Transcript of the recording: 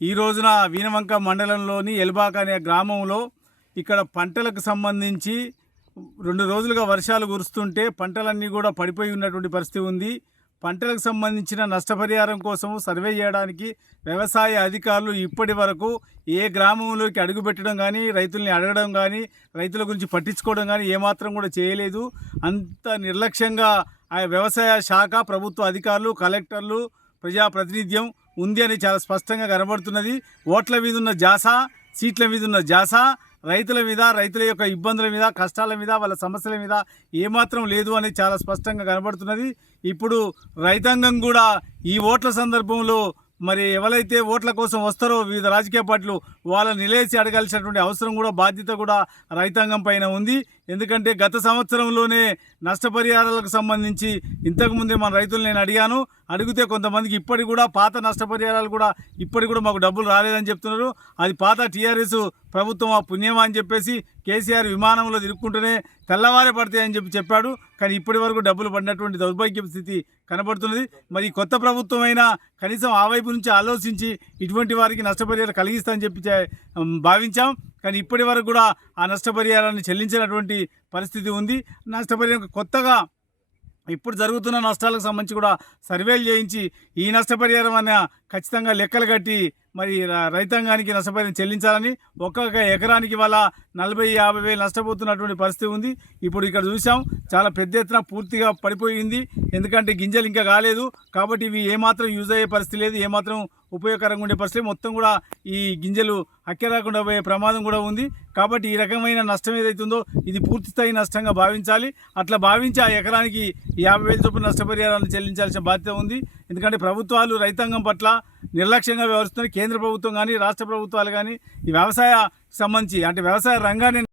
ఈ రోజున వీనవంక మండలంలోని ఎల్బాక అనే గ్రామంలో ఇక్కడ పంటలకు సంబంధించి రెండు రోజులుగా వర్షాలు కురుస్తుంటే పంటలన్నీ కూడా పడిపోయి ఉన్నటువంటి పరిస్థితి ఉంది. పంటలకు సంబంధించిన నష్టపరిహారం కోసం సర్వే చేయడానికి వ్యవసాయ అధికారులు ఇప్పటి వరకు ఏ గ్రామంలోకి అడుగుపెట్టడం కానీ రైతుల్ని అడగడం కానీ రైతుల గురించి పట్టించుకోవడం కానీ ఏమాత్రం కూడా చేయలేదు. అంత నిర్లక్ష్యంగా ఆ వ్యవసాయ శాఖ ప్రభుత్వ అధికారులు కలెక్టర్లు ప్రజాప్రతినిధ్యం ఉంది అని చాలా స్పష్టంగా కనబడుతున్నది. ఓట్ల మీద ఉన్న జాస సీట్ల మీద ఉన్న జాస రైతుల మీద రైతుల యొక్క ఇబ్బందుల మీద కష్టాల మీద వాళ్ళ సమస్యల మీద ఏమాత్రం లేదు అని చాలా స్పష్టంగా కనబడుతున్నది. ఇప్పుడు రైతాంగం కూడా ఈ ఓట్ల సందర్భంలో మరి ఎవరైతే ఓట్ల కోసం వస్తారో వివిధ రాజకీయ పార్టీలు వాళ్ళని నిలేసి అడగాల్సినటువంటి అవసరం కూడా బాధ్యత కూడా రైతాంగం పైన ఉంది. ఎందుకంటే గత సంవత్సరంలోనే నష్టపరిహారాలకు సంబంధించి ఇంతకుముందే మన రైతులు నేను అడిగాను. అడిగితే కొంతమందికి ఇప్పటికి కూడా పాత నష్టపరిహారాలు కూడా ఇప్పటికి కూడా మాకు డబ్బులు రాలేదని చెప్తున్నారు. అది పాత టీఆర్ఎస్ ప్రభుత్వం ఆ పుణ్యమా అని చెప్పేసి కేసీఆర్ విమానంలో తిరుక్కుంటూనే తెల్లవారే పడతాయని చెప్పి చెప్పాడు. కానీ ఇప్పటి వరకు డబ్బులు పడినటువంటి దౌర్భాగ్య స్థితి కనబడుతున్నది. మరి కొత్త ప్రభుత్వం అయినా కనీసం ఆ వైపు నుంచి ఆలోచించి ఇటువంటి వారికి నష్టపరిహారం కలిగిస్తామని చెప్పి భావించాం. కానీ ఇప్పటి వరకు కూడా ఆ నష్టపరిహారాన్ని చెల్లించినటువంటి పరిస్థితి ఉంది. నష్టపరిహారం కొత్తగా ఇప్పుడు జరుగుతున్న నష్టాలకు సంబంధించి కూడా సర్వేలు చేయించి ఈ నష్టపరిహారం అనే ఖచ్చితంగా లెక్కలు కట్టి మరి రైతాంగానికి నష్టపరిహారం చెల్లించాలని ఒక్కొక్క ఎకరానికి వాళ్ళ నలభై యాభై వేలు నష్టపోతున్నటువంటి పరిస్థితి ఉంది. ఇప్పుడు ఇక్కడ చూసాం చాలా పెద్ద ఎత్తున పూర్తిగా పడిపోయింది. ఎందుకంటే గింజలు ఇంకా కాలేదు. కాబట్టి ఇవి ఏమాత్రం యూజ్ అయ్యే పరిస్థితి లేదు ఏమాత్రం ఉపయోగకరంగా ఉండే పరిస్థితి మొత్తం కూడా ఈ గింజలు అక్కే రాకుండా పోయే ప్రమాదం కూడా ఉంది. కాబట్టి ఈ రకమైన నష్టం ఏదైతుందో ఇది పూర్తి స్థాయి నష్టంగా భావించాలి. అట్లా భావించి ఆ ఎకరానికి యాభై వేల చొప్పున నష్టపరిహారాన్ని చెల్లించాల్సిన బాధ్యత ఉంది. ఎందుకంటే ప్రభుత్వాలు రైతాంగం పట్ల నిర్లక్ష్యంగా వ్యవహరిస్తున్నాయి కేంద్ర ప్రభుత్వం కానీ రాష్ట్ర ప్రభుత్వాలు కానీ ఈ వ్యవసాయ సంబంధించి అంటే వ్యవసాయ రంగాన్ని